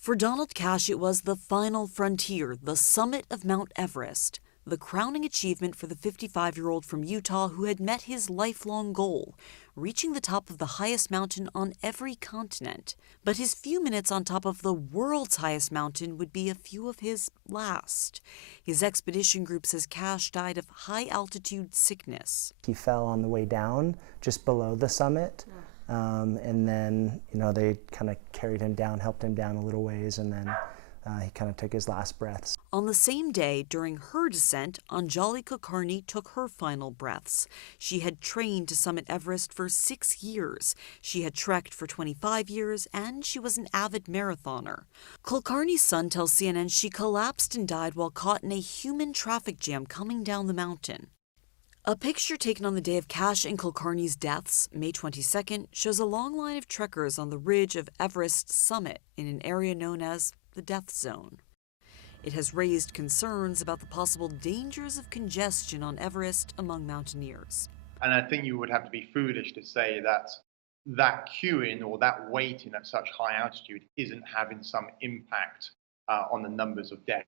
For Donald Cash, it was the final frontier, the summit of Mount Everest, the crowning achievement for the 55-year-old from Utah who had met his lifelong goal, reaching the top of the highest mountain on every continent. But his few minutes on top of the world's highest mountain would be a few of his last. His expedition group says Cash died of high-altitude sickness. He fell on the way down, just below the summit. And then, they kind of carried him down, helped him down a little ways, and then he kind of took his last breaths. On the same day, during her descent, Anjali Kulkarni took her final breaths. She had trained to summit Everest for 6 years. She had trekked for 25 years, and she was an avid marathoner. Kulkarni's son tells CNN she collapsed and died while caught in a human traffic jam coming down the mountain. A picture taken on the day of Cash and Kulkarni's deaths, May 22nd, shows a long line of trekkers on the ridge of Everest's summit in an area known as the death zone. It has raised concerns about the possible dangers of congestion on Everest among mountaineers. And I think you would have to be foolish to say that queuing or that waiting at such high altitude isn't having some impact on the numbers of deaths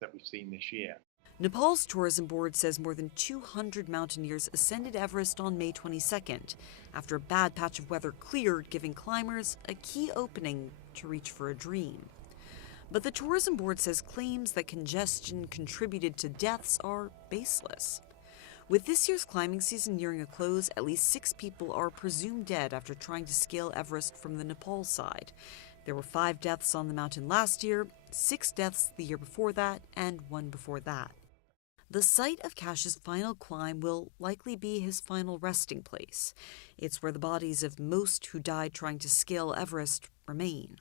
that we've seen this year. Nepal's tourism board says more than 200 mountaineers ascended Everest on May 22nd, after a bad patch of weather cleared, giving climbers a key opening to reach for a dream. But the tourism board says claims that congestion contributed to deaths are baseless. With this year's climbing season nearing a close, at least 6 people are presumed dead after trying to scale Everest from the Nepal side. There were 5 deaths on the mountain last year, 6 deaths the year before that, and 1 before that. The site of Cash's final climb will likely be his final resting place. It's where the bodies of most who died trying to scale Everest remain.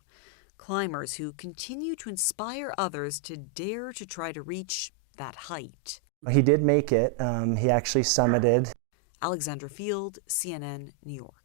Climbers who continue to inspire others to dare to try to reach that height. He did make it. He actually summited. Alexandra Field, CNN, New York.